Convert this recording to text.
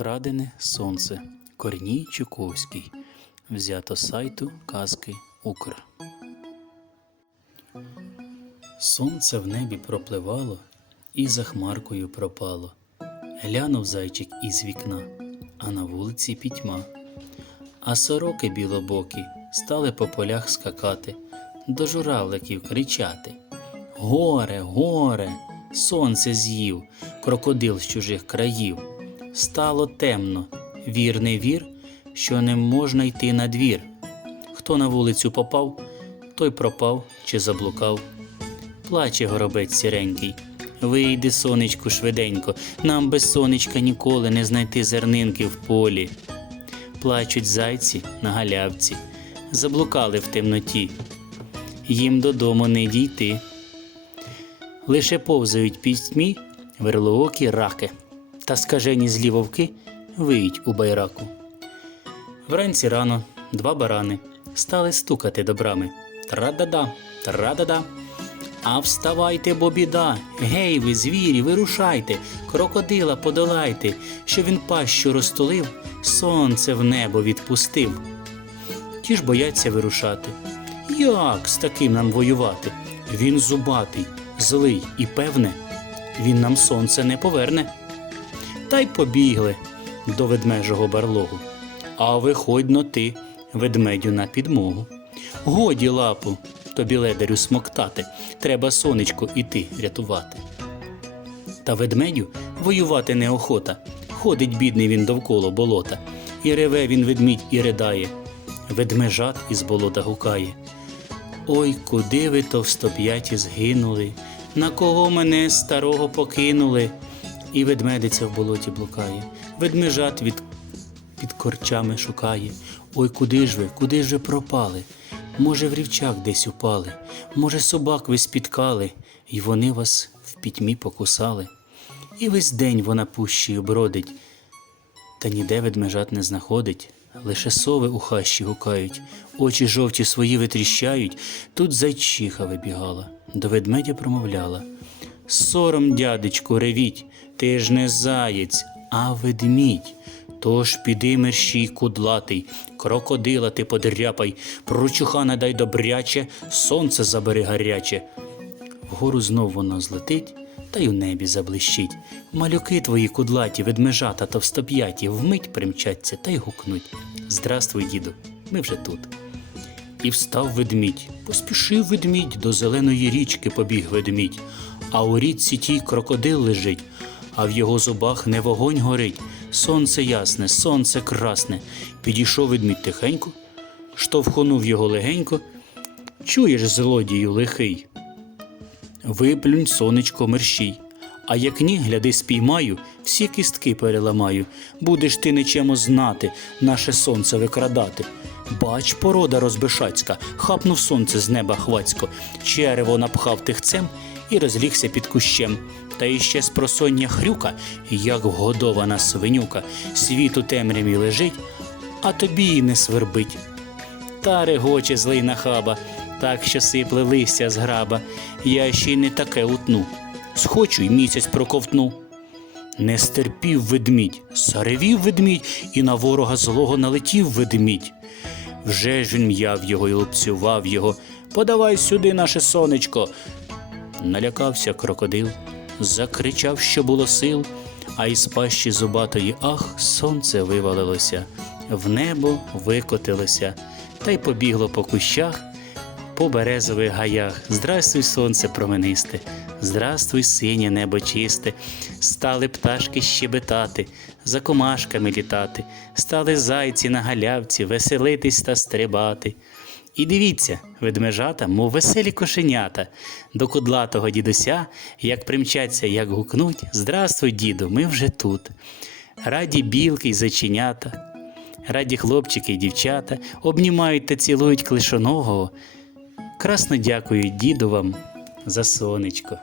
Вкрадене сонце. Корній Чуковський. Взято з сайту Казки Укр. Сонце в небі пропливало і за хмаркою пропало. Глянув зайчик із вікна, а на вулиці пітьма. А сороки білобокі стали по полях скакати, до журавликів кричати. Горе, горе, сонце з'їв, крокодил з чужих країв. Стало темно, вір не вір, що не можна йти на двір. Хто на вулицю попав, той пропав чи заблукав. Плаче горобець сіренький. Вийди, сонечку, швиденько, нам без сонечка ніколи не знайти зернинки в полі. Плачуть зайці на галявці, заблукали в темноті. Їм додому не дійти. Лише повзають пітьмі верлоокі раки, та скажені злі вовки виють у байраку. Вранці рано два барани стали стукати до брами. Тра-да-да, тра-да-да. А вставайте, бо біда, гей ви, звірі, вирушайте, крокодила подолайте, що він пащу розтулив, сонце в небо відпустив. Ті ж бояться вирушати. Як з таким нам воювати? Він зубатий, злий і певне, він нам сонце не поверне. Та й побігли до ведмежого барлогу. А виходь но ти, ведмедю, на підмогу. Годі лапу, тобі ледарю смоктати, треба сонечко іти рятувати. Та ведмедю воювати неохота. Ходить бідний він довкола болота, і реве він ведмідь і ридає, ведмежат із болота гукає. Ой, куди ви товстоп'яті згинули, на кого мене старого покинули? І ведмедиця в болоті блукає, ведмежат від під корчами шукає. Ой, куди ж ви, куди ж ви пропали? Може, в рівчак десь упали, може, собак ви спіткали, і вони вас в пітьмі покусали. І весь день вона пущею бродить, та ніде ведмежат не знаходить. Лише сови у хащі гукають, очі жовті свої витріщають. Тут зайчиха вибігала, до ведмедя промовляла. Сором, дядечку, ревіть, ти ж не заєць, а ведмідь. Тож піди мерщій кудлатий, крокодила ти подряпай, прочуха дай добряче, сонце забери гаряче. Вгору знов воно злетить, та й у небі заблищить. Малюки твої кудлаті, ведмежата товстоп'яті, вмить примчаться та й гукнуть. Здравствуй, діду, ми вже тут. І встав ведмідь, поспішив ведмідь, до зеленої річки побіг ведмідь, а у річці тій крокодил лежить, а в його зубах не вогонь горить, сонце ясне, сонце красне. Підійшов ведмідь тихенько, штовхонув його легенько. Чуєш, злодію лихий, Виплюнь, сонечко, мерщій. А як ні, гляди, спіймаю, всі кістки переламаю. Будеш ти нечемо знати, наше сонце викрадати. Бач, порода розбишацька, хапнув сонце з неба хвацько, черево напхав тихцем і розлігся під кущем. Та іще з просоння хрюка, як вгодована свинюка, світ у темряві лежить, а тобі й не свербить. Та регоче злий нахаба, так що сипле листя з граба, я ще й не таке утну. Схочу й місяць проковтну. Не стерпів ведмідь, заревів ведмідь, і на ворога злого налетів ведмідь. Вже ж він м'яв його і лупцював його. Подавай сюди, наше сонечко. Налякався крокодил, закричав, що було сил, а із пащі зубатої ах сонце вивалилося, в небо викотилося, та й побігло по кущах, по березових гаях. Здрастуй, сонце променисте, здрастуй, синє небо чисте, стали пташки щебетати, за комашками літати, стали зайці на галявці, веселитись та стрибати. І дивіться, ведмежата, мов веселі кошенята, до кудлатого дідуся, як примчаться, як гукнуть Здравствуй, діду, ми вже тут. Раді білки й заченята, раді хлопчики й дівчата, обнімають та цілують клишоного. Красно дякую, діду вам, за сонечко.